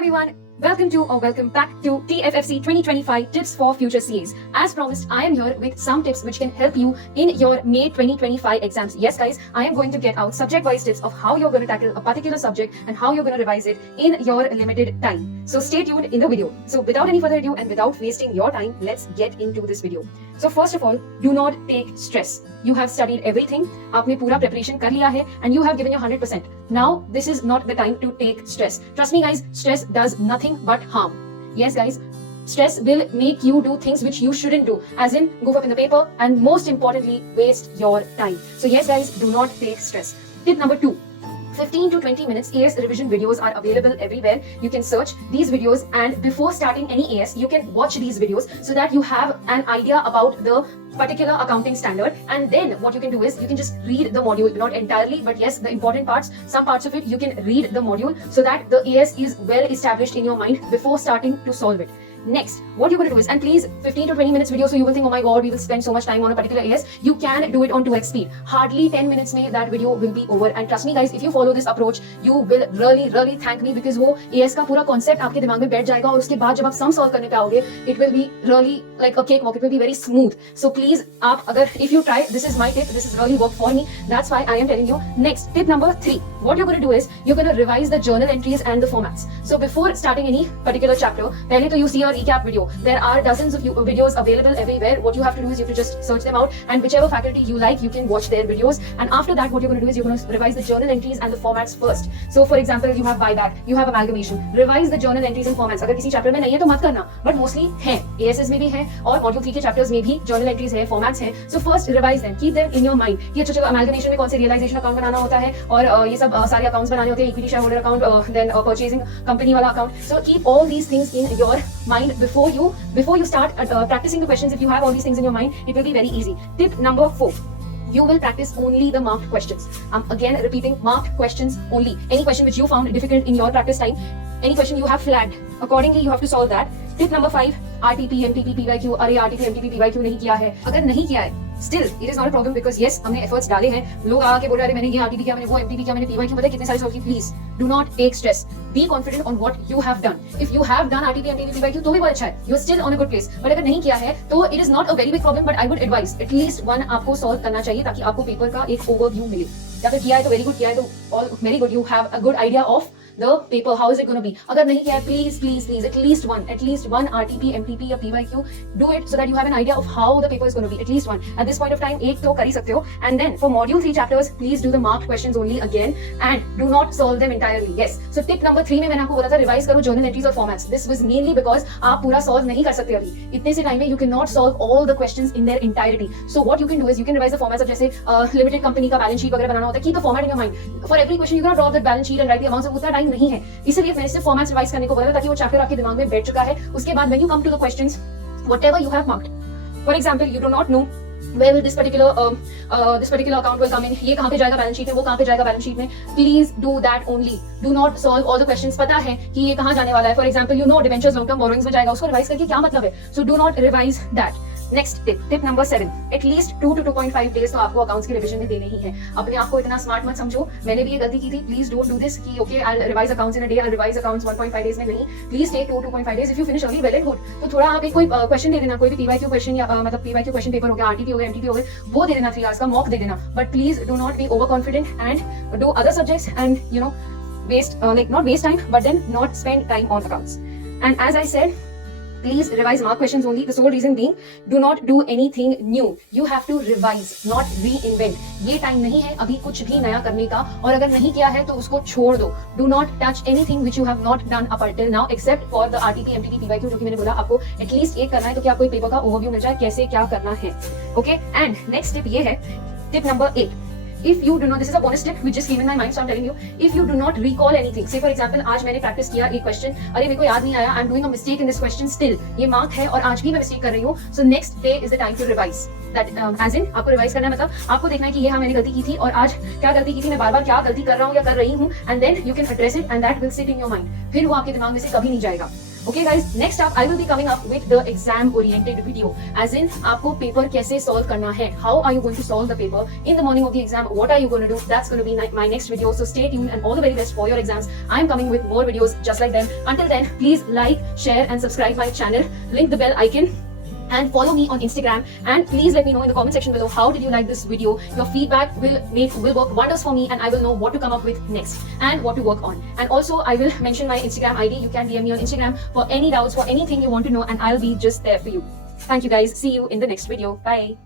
everyone. Welcome back to TFFC 2025 Tips for Future CAs. As promised, I am here with some tips which can help you in your May 2025 exams. Yes, guys, I am going to get out subject-wise tips of how you're going to tackle a particular subject and how you're going to revise it in your limited time. So stay tuned in the video. So without any further ado and without wasting your time, let's get into this video. So first of all, do not take stress. You have studied everything, आपने पूरा preparation कर लिया है and you have given your 100%. Now, this is not the time to take stress. Trust me guys, stress does nothing but harm. Yes guys, stress will make you do things which you shouldn't do, as in goof up in the paper and most importantly, waste your time. So yes guys, do not take stress. Tip number 2. 15 to 20 minutes AS revision videos are available everywhere. You can search these videos and before starting any AS, you can watch these videos so that you have an idea about the particular accounting standard, and then what you can do is you can just read the module, not entirely, but yes, the important parts, some parts of it you can read the module so that the AS is well established in your mind before starting to solve it. Next, what you're going to do is, and please 15 to 20 minutes video, so you will think, oh my god, we will spend so much time on a particular AS. You can do it on 2x speed. Hardly 10 minutes में that video will be over. And trust me guys, if you follow this approach, you will really thank me, because वो AS का पूरा concept आपके दिमाग में बैठ जाएगा और उसके बाद जब आप sum solve करने पे आओगे, it will be really like a cakewalk. It will be very smooth. So please, आप अगर if you try, this is my tip. This is really worked for me. That's why I am telling you. Next, tip number 3. What you're going to do is you're going to revise the journal entries and the formats. So before starting any particular chapter, पहले तो you see a recap video. There are dozens of videos available everywhere. What you have to do is you have to just search them out, and whichever faculty you like, you can watch their videos. And after that, what you're going to do is you're going to revise the journal entries and the formats first. So for example, you have buyback, you have amalgamation. Revise the journal entries and formats. अगर किसी chapter में नहीं है तो मत करना, but mostly हैं, ASS में भी है और module 3 के chapters में भी journal entries है, formats हैं. So first revise them, keep them in your mind. कि अच्छा चलो amalgamation में कौन से realization account बनाना होता है और ये सब सारे accounts बनाने होते हैं, equity shareholder account, then purchasing company वाला account. So keep all these things in your mind before you start practicing the questions. If you have all these things in your mind, it will be very easy. Tip number 4. You will practice only the marked questions. I'm again repeating, marked questions only. Any question which you found difficult in your practice time, any question you have flagged, accordingly you have to solve that. Tip number 5. RTP, MTP, PYQ. अरे RTP, MTP, PYQ नहीं किया है. अगर नहीं किया है, still it is not a problem, because yes, हमने efforts डाले हैं. लोग आके बोल रहे हैं मैंने ये RTP किया, मैंने वो MTP किया, मैंने PYQ, पता है कितने सारे सॉल्व किए. Please do not take stress. Be confident on what you have done. If you have done RTP, MTP, PYQ तो भी बहुत अच्छा है. You are still on a good place. But अगर नहीं किया है तो it is not a very big problem. But I would advise at least one आपको solve करना चाहिए ताकि आपको पेपर का एक overview मिले. या फिर किया है तो very good, किया है तो all very good. You have a good idea of the paper, how is it going to be. अगर नहीं किया है, please at least one RTP, MTP या PYQ, do it so that you have an idea of how the paper is going to be. At least one. At this point of time, एक तो कर ही सकते हो. And then for module 3 chapters, please do the marked questions only again and do not solve them entirely. Yes. So tip number 3 में मैंने आपको बोला था revise करो journal entries और formats. This was mainly because आप पूरा solve नहीं कर सकते अभी. इतने से time में you cannot solve all the questions in their entirety. So what you can do is you can revise the formats of जैसे limited company का balance sheet वगैरह बनाना होता है. Keep the format in your mind. For every question you cannot draw the balance sheet and write the amounts. उतना time नहीं है. इसलिए मैंने सिर्फ फॉर्मेट्स रिवाइज करने को बोला ताकि वो चैप्टर आपके दिमाग में बैठ चुका है. उसके बाद when you come to the questions, whatever you have marked. For example, you do not know where will this particular account will come in. ये कहाँ पे जाएगा बैलेंस शीट में, वो कहाँ पे जाएगा बैलेंस शीट में. Please do that only. Do not solve all the questions. पता है कि ये कहाँ जाने वाला है. For example, you know debentures long term borrowings में जाएगा, उसको रिवाइज करके क्या मतलब है. So do not revise that. Next tip number 7. At least 2 to 2.5 days तो आपको अकाउंट्स की रिवीजन में देने ही है. अपने आप को इतना स्मार्ट मत समझो. मैंने भी ये गलती की थी. Please don't do this कि okay I'll revise accounts in a day, I'll revise accounts 1.5 days में नहीं. Please take 2 to 2.5 days. If you finish early, well and good. तो थोड़ा आप एक कोई क्वेश्चन दे देना, कोई भी PYQ क्वेश्चन या मतलब PYQ क्वेश्चन पेपर हो गया, RTP हो गया, MTP हो गया, वो दे देना 3 hours का मॉक दे देना. But please do not be overconfident and do other subjects and you know waste not waste time, but then not spend time on accounts. And as I said, please revise mark questions only. The sole reason being, do not do anything new. You have to revise, not reinvent. ये time नहीं है अभी कुछ भी नया करने का, और अगर नहीं किया है तो उसको छोड़ दो. Do not touch anything which you have not done up until now, except for the RTP, MTP, PYQ जो कि मैंने बोला आपको at least एक करना है तो कि आपको एक पेपर का ओवरव्यू मिल जाए कैसे क्या करना है. Okay? And next tip ये है, tip number 8. If you do not, this is a bonus tip which just came in my mind, so I'm telling you. If you do not recall anything, say for example, आज मैंने practice किया एक question, अरे मेरे को याद नहीं आया, I'm doing a mistake in this question still. ये mark है और आज भी मैं mistake कर रही हूँ. So next day is the time to revise. That as in आपको revise करना है, मतलब आपको देखना है कि ये हाँ मैंने गलती की थी और आज क्या गलती की थी, मैं बार-बार क्या गलती कर रहा हूँ या कर रही हूँ, and then you can address it and that will sit in your mind. फिर वो आपके दिमाग में से कभी नहीं जाएगा. Okay guys, next up I will be coming up with the exam oriented video, as in आपको पेपर कैसे solve करना है, how are you going to solve the paper in the morning of the exam, what are you going to do, that's going to be my next video. So stay tuned and all the very best for your exams. I am coming with more videos just like them. Until then, please like, share and subscribe my channel, link the bell icon and follow me on Instagram, and please let me know in the comment section below how did you like this video. Your feedback will work wonders for me, and I will know what to come up with next and what to work on. And also I will mention my Instagram ID. You can DM me on Instagram for any doubts, for anything you want to know, and I'll be just there for you. Thank you guys. See you in the next video. Bye.